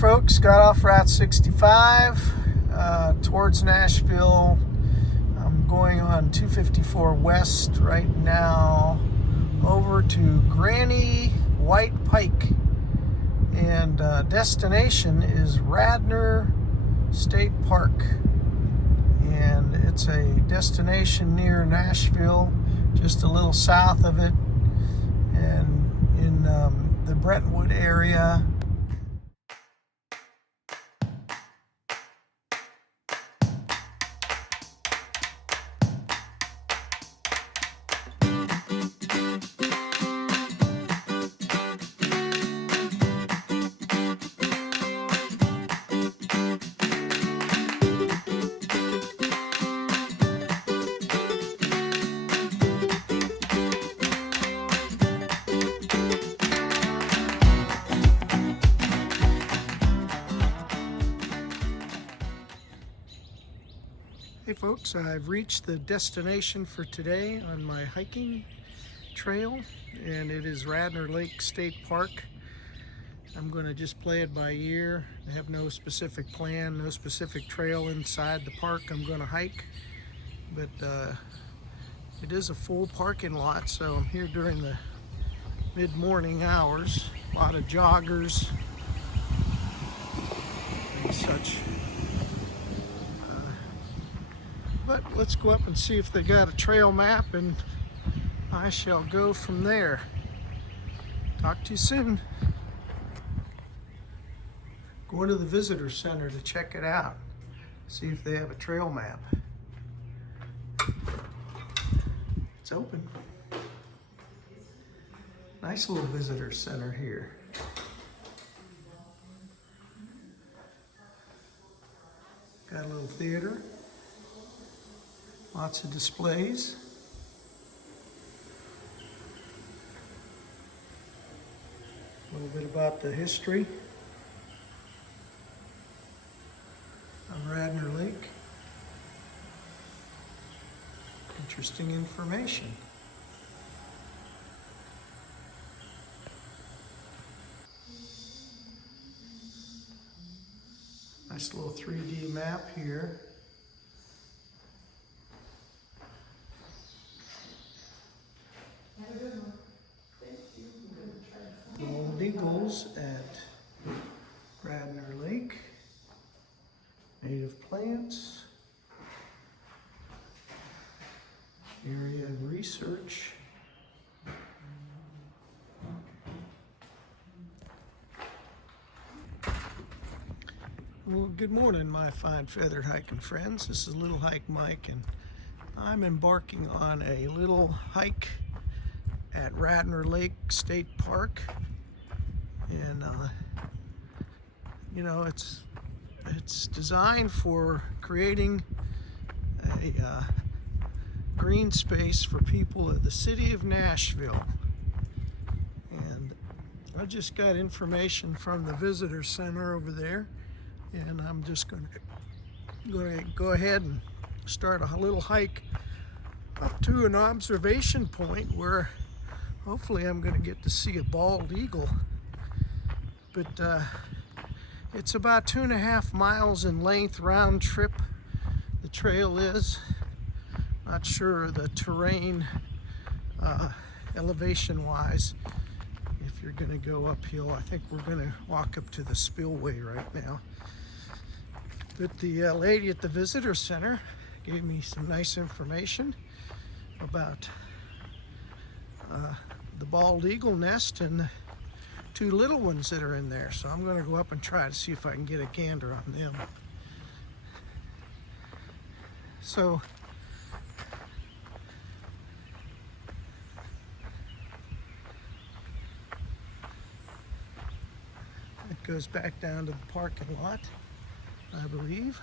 folks, got off Route 65 towards Nashville. I'm going on 254 West right now over to Granny White Pike, and destination is Radnor State Park, and it's a destination near Nashville, just a little south of it, and in the Brentwood area. Hey folks, I've reached the destination for today on my hiking trail, and it is Radnor Lake State Park. I'm going to just play it by ear. I have no specific plan, no specific trail inside the park I'm going to hike, but it is a full parking lot, so I'm here during the mid-morning hours. A lot of joggers and such. But let's go up and see if they got a trail map, and I shall go from there. Talk to you soon. Going to the visitor center to check it out, see if they have a trail map. It's open. Nice little visitor center here. Got a little theater. Lots of displays. A little bit about the history of Radnor Lake. Interesting information. Nice little 3D map here. Bald eagles at Radnor Lake. Native plants. Area of research. Well, good morning, my fine feathered hiking friends. This is Little Hike Mike, and I'm embarking on a little hike at Radnor Lake State Park, and you know, it's designed for creating a green space for people of the city of Nashville. And I just got information from the visitor center over there, and I'm just going to go ahead and start a little hike up to an observation point where hopefully I'm going to get to see a bald eagle. But it's about 2.5 miles in length, round trip. The trail is. Not sure the terrain, elevation wise, if you're going to go uphill. I think we're going to walk up to the spillway right now. But the lady at the visitor center gave me some nice information about the bald eagle nest and the 2 little ones that are in there. So I'm going to go up and try to see if I can get a gander on them. So it goes back down to the parking lot, I believe.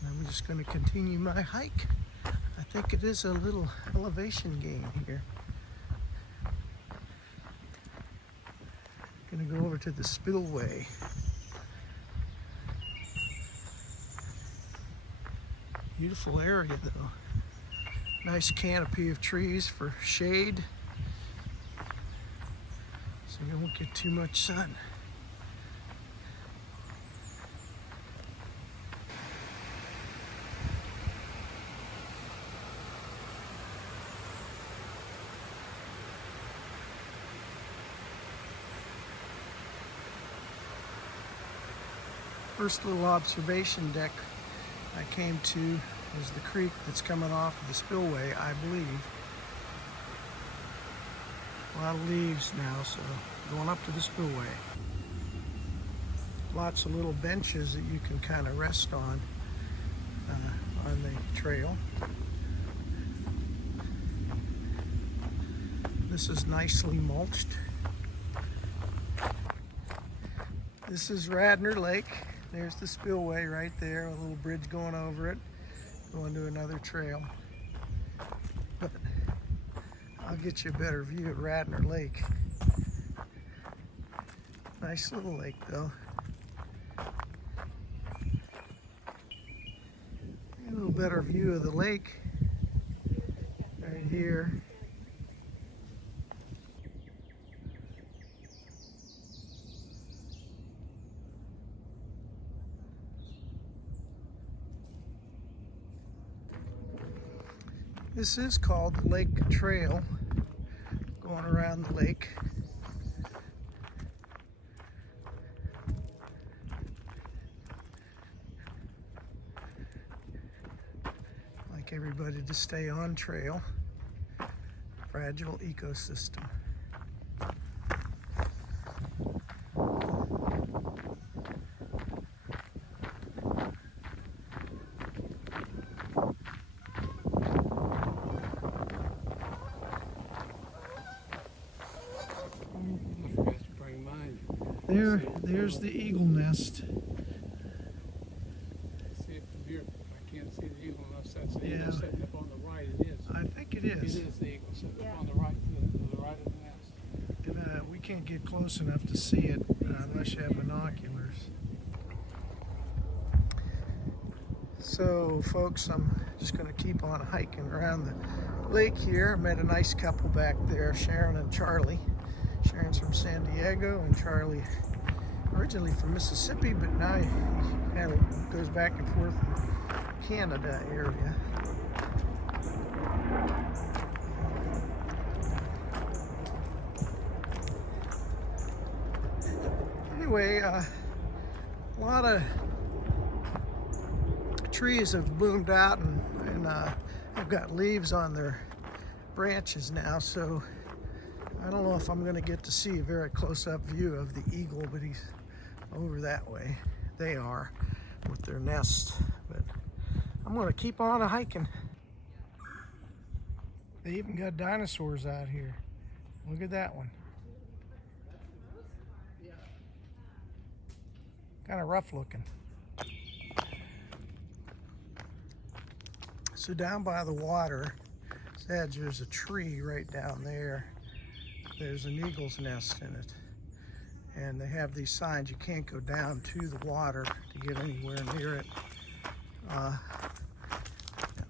And I'm just going to continue my hike. I think it is a little elevation gain here. Gonna go over to the spillway. Beautiful area though. Nice canopy of trees for shade, so you won't get too much sun. First little observation deck I came to is the creek that's coming off of the spillway, I believe. A lot of leaves now, so going up to the spillway. Lots of little benches that you can kind of rest on the trail. This is nicely mulched. This is Radnor Lake. There's the spillway right there, a little bridge going over it, going to another trail. But I'll get you a better view of Radnor Lake. Nice little lake though. A little better view of the lake right here. This is called the Lake Trail, going around the lake. Like everybody to stay on trail. Fragile ecosystem. There's the eagle nest. See it from here. I can't see the eagle unless that's the eagle sitting up on the right. It is. I think it is. It is the eagle sitting up on the right, to the right of the nest. And, we can't get close enough to see it unless you have binoculars. So, folks, I'm just going to keep on hiking around the lake here. Met a nice couple back there, Sharon and Charlie. Sharon's from San Diego and Charlie originally from Mississippi, but now he kind of goes back and forth in Canada area. Anyway, a lot of trees have bloomed out and have got leaves on their branches now, so I don't know if I'm going to get to see a very close-up view of the eagle, but he's over that way. They are with their nest, but I'm going to keep on hiking. They even got dinosaurs out here. Look at that one. Kind of rough looking. So down by the water, edge, there's a tree right down there. There's an eagle's nest in it. And they have these signs, you can't go down to the water to get anywhere near it.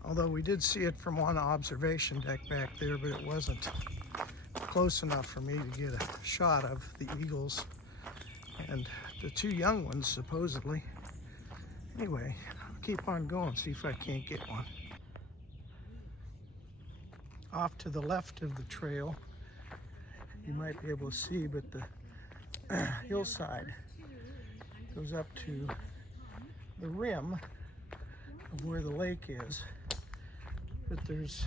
Although we did see it from one observation deck back there, but it wasn't close enough for me to get a shot of the eagles and the two young ones, supposedly. Anyway, I'll keep on going, see if I can't get one. Off to the left of the trail, you might be able to see, but the hillside goes up to the rim of where the lake is. But there's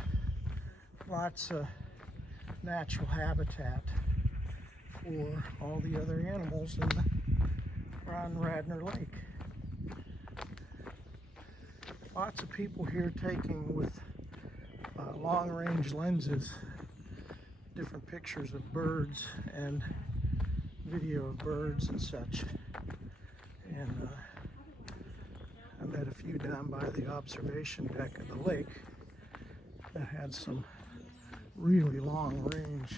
lots of natural habitat for all the other animals around Radnor Lake. Lots of people here taking with long-range lenses different pictures of birds and video of birds and such. And I met a few down by the observation deck of the lake that had some really long-range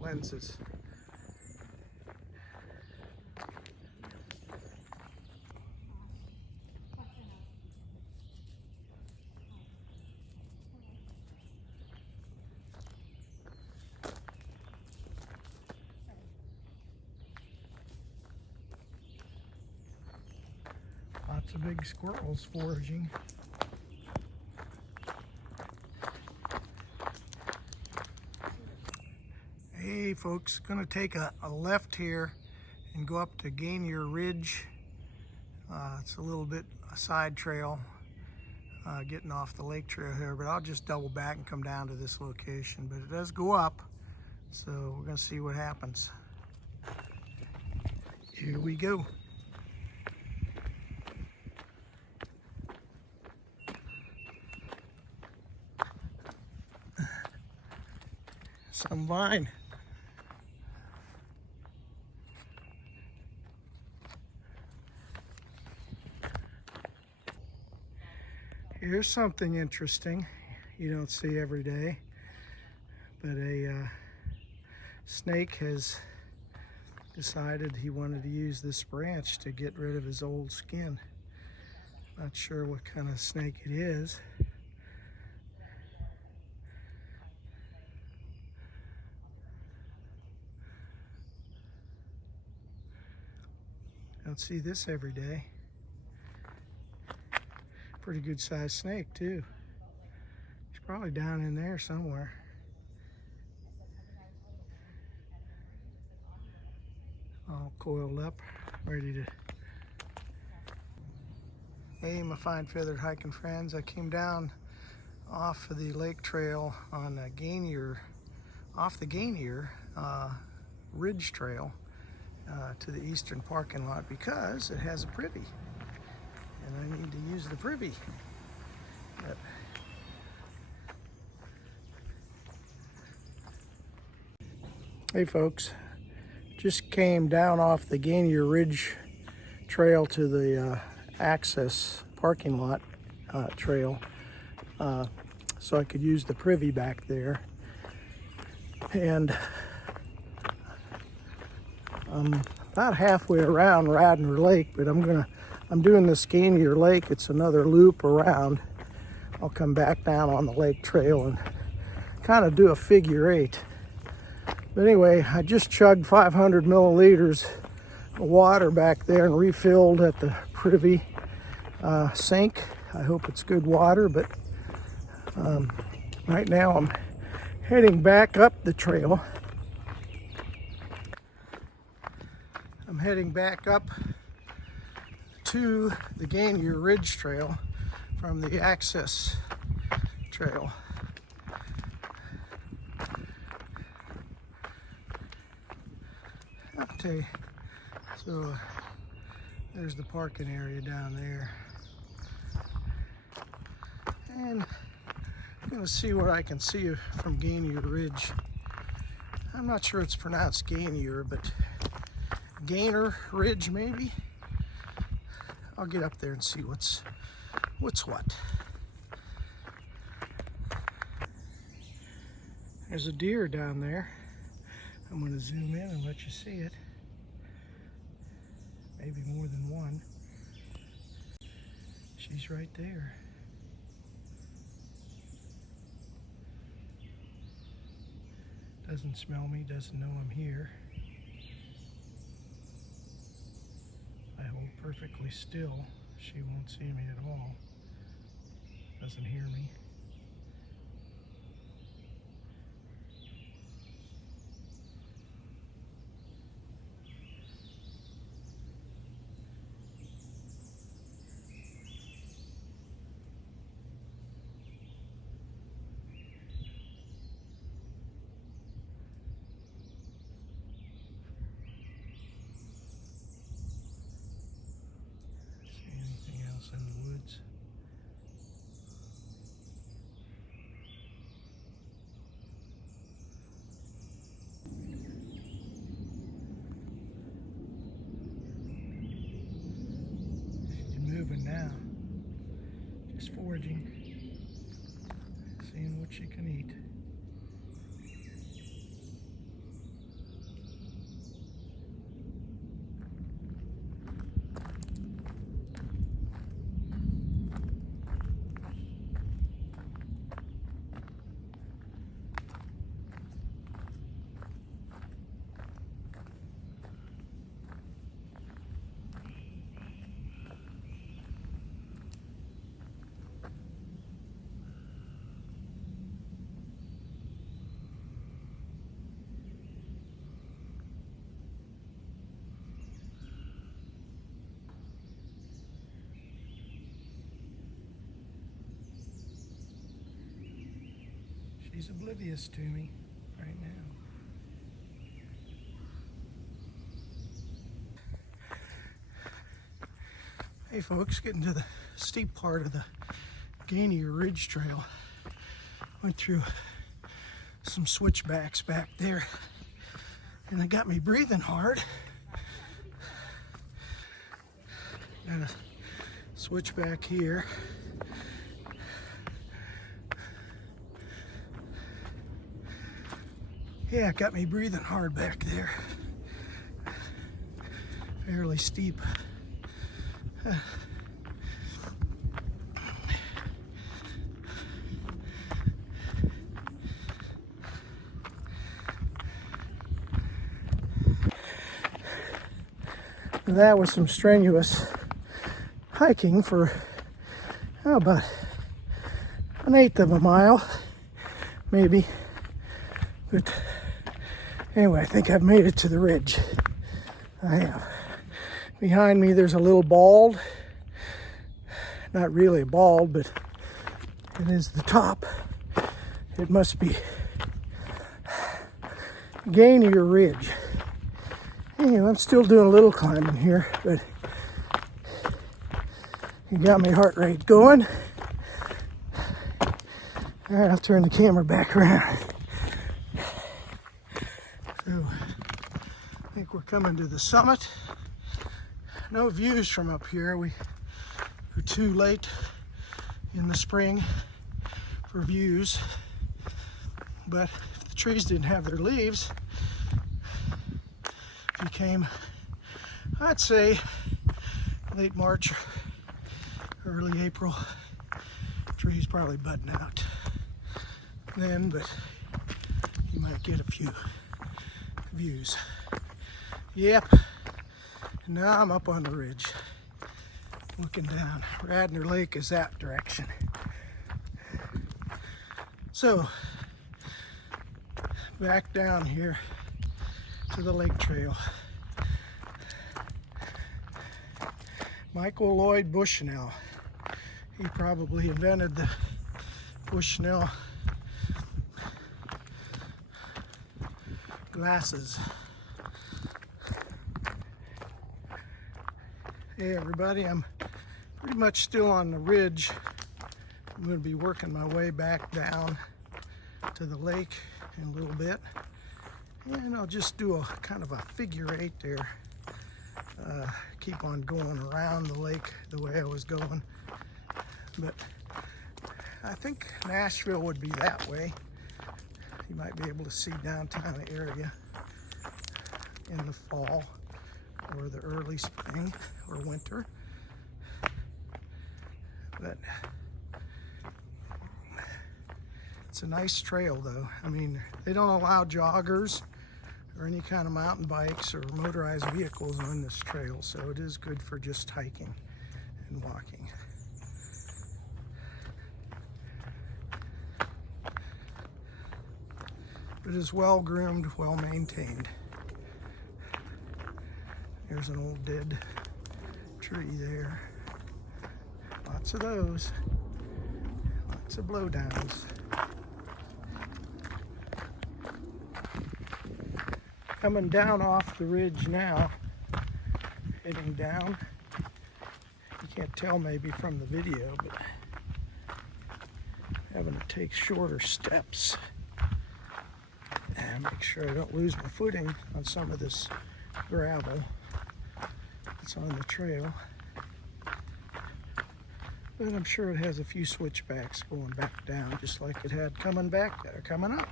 lenses. Lots of big squirrels foraging. Hey folks, gonna take a left here and go up to Ganier Ridge. It's a little bit a side trail getting off the lake trail here, but I'll just double back and come down to this location. But it does go up, so we're gonna see what happens. Here we go. Some vine. Here's something interesting you don't see every day, but a snake has decided he wanted to use this branch to get rid of his old skin. Not sure what kind of snake it is. Don't see this every day. Pretty good sized snake too. He's probably down in there somewhere. All coiled up, ready to... Hey, my fine feathered hiking friends. I came down off of the lake trail on Ganier, off the Ganier Ridge Trail to the eastern parking lot because it has a privy. And I need to use the privy. But hey folks, just came down off the Ganier Ridge Trail to the access parking lot trail so I could use the privy back there. And I'm about halfway around Radnor Lake, but I'm doing this Ganier Lake. It's another loop around. I'll come back down on the lake trail and kind of do a figure eight. But anyway, I just chugged 500 milliliters of water back there and refilled at the privy sink. I hope it's good water, but right now I'm heading back up the trail. I'm heading back up to the Ganier Ridge Trail from the access trail. Okay, so there's the parking area down there. And I'm gonna see what I can see from Ganier Ridge. I'm not sure it's pronounced Ganier, but Gainer Ridge maybe. I'll get up there and see what's what. There's a deer down there. I'm going to zoom in and let you see it. Maybe more than one. She's right there. Doesn't smell me, doesn't know I'm here. I hold perfectly still. She won't see me at all. Doesn't hear me. In the woods. She's moving now. Just foraging. Seeing what she can eat. He's oblivious to me right now. Hey folks, getting to the steep part of the Ganier Ridge Trail. Went through some switchbacks back there, and it got me breathing hard. Got a switchback here. Yeah, it got me breathing hard back there. Fairly steep. That was some strenuous hiking for about 1/8 of a mile, maybe. But anyway, I think I've made it to the ridge. I have. Behind me there's a little bald. Not really a bald, but it is the top. It must be Ganier Ridge. Anyway, I'm still doing a little climbing here, but it got my heart rate going. All right, I'll turn the camera back around. So, I think we're coming to the summit. No views from up here. We were too late in the spring for views. But if the trees didn't have their leaves, if you came, I'd say late March, early April, trees probably budding out then, but you might get a few views. Yep, now I'm up on the ridge, looking down. Radnor Lake is that direction. So, back down here to the lake trail. Michael Lloyd Bushnell. He probably invented the Bushnell glasses. Hey everybody, I'm pretty much still on the ridge. I'm going to be working my way back down to the lake in a little bit. And I'll just do a kind of a figure 8 there. Keep on going around the lake the way I was going. But I think Nashville would be that way. You might be able to see downtown area in the fall or the early spring or winter. But it's a nice trail though. I mean, they don't allow joggers or any kind of mountain bikes or motorized vehicles on this trail, so it is good for just hiking and walking. It is well groomed, well maintained. There's an old dead tree there. Lots of those. Lots of blowdowns. Coming down off the ridge now, heading down. You can't tell maybe from the video, but having to take shorter steps and make sure I don't lose my footing on some of this gravel that's on the trail. But I'm sure it has a few switchbacks going back down, just like it had coming back there, coming up.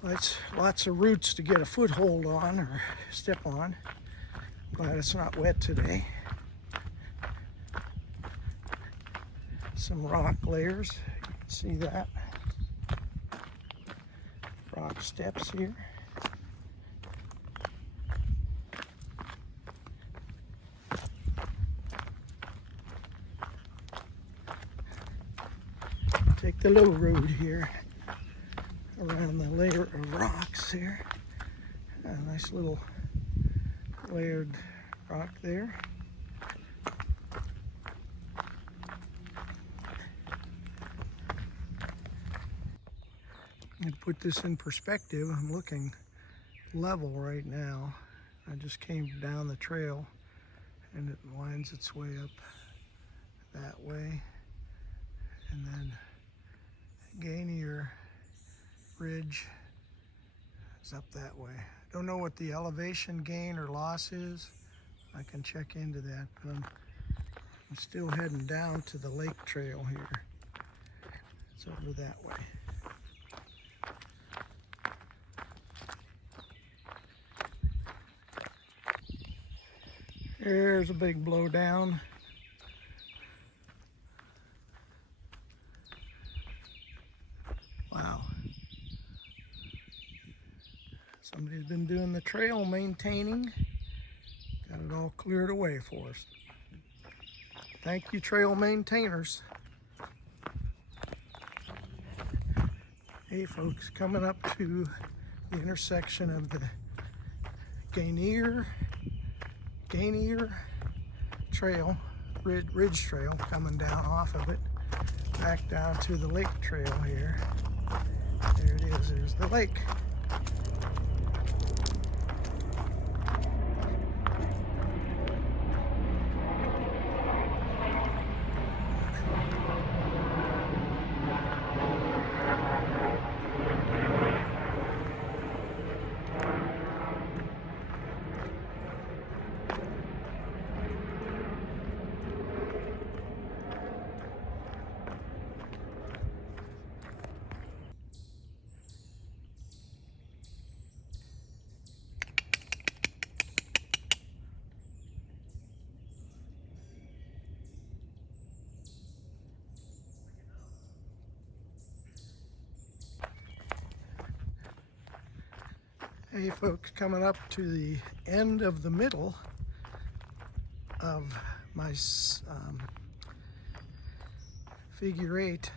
That's lots of roots to get a foothold on or step on. Glad it's not wet today. Some rock layers, you can see that. Rock steps here. Take the low road here around the layer of rocks here. A nice little layered rock there. put this in perspective, I'm looking level right now. I just came down the trail and it winds its way up that way. And then Ganier Ridge is up that way. Don't know what the elevation gain or loss is. I can check into that, but I'm still heading down to the lake trail here. It's over that way. There's a big blowdown. Wow. Somebody's been doing the trail maintaining. Got it all cleared away for us. Thank you, trail maintainers. Hey folks, coming up to the intersection of the Ganier Trail, Ridge Trail, coming down off of it, back down to the lake trail here. There it is, there's the lake. Hey folks, coming up to the end of the middle of my figure 8,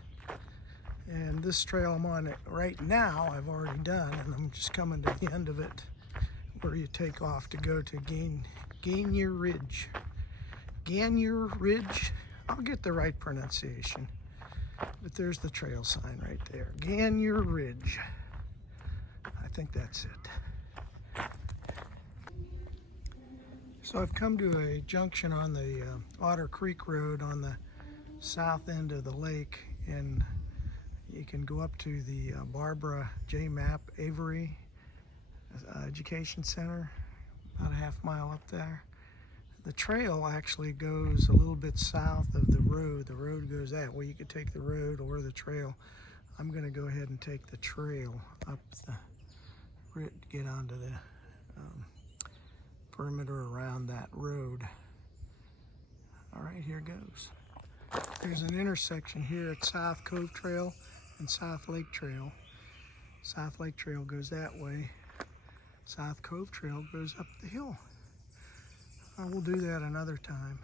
and this trail I'm on it right now I've already done, and I'm just coming to the end of it where you take off to go to Ganier Ridge. Ganier Ridge, I'll get the right pronunciation, but there's the trail sign right there. Ganier Ridge. I think that's it. So I've come to a junction on the Otter Creek Road on the south end of the lake, and you can go up to the Barbara J. Mapp Avery Education Center, about a half-mile up there. The trail actually goes a little bit south of the road. The road goes that way. You could take the road or the trail. I'm going to go ahead and take the trail up the, get onto the perimeter around that road. All right, here goes. There's an intersection here at South Cove Trail and South Lake Trail. South Lake Trail goes that way. South Cove Trail goes up the hill. We'll do that another time.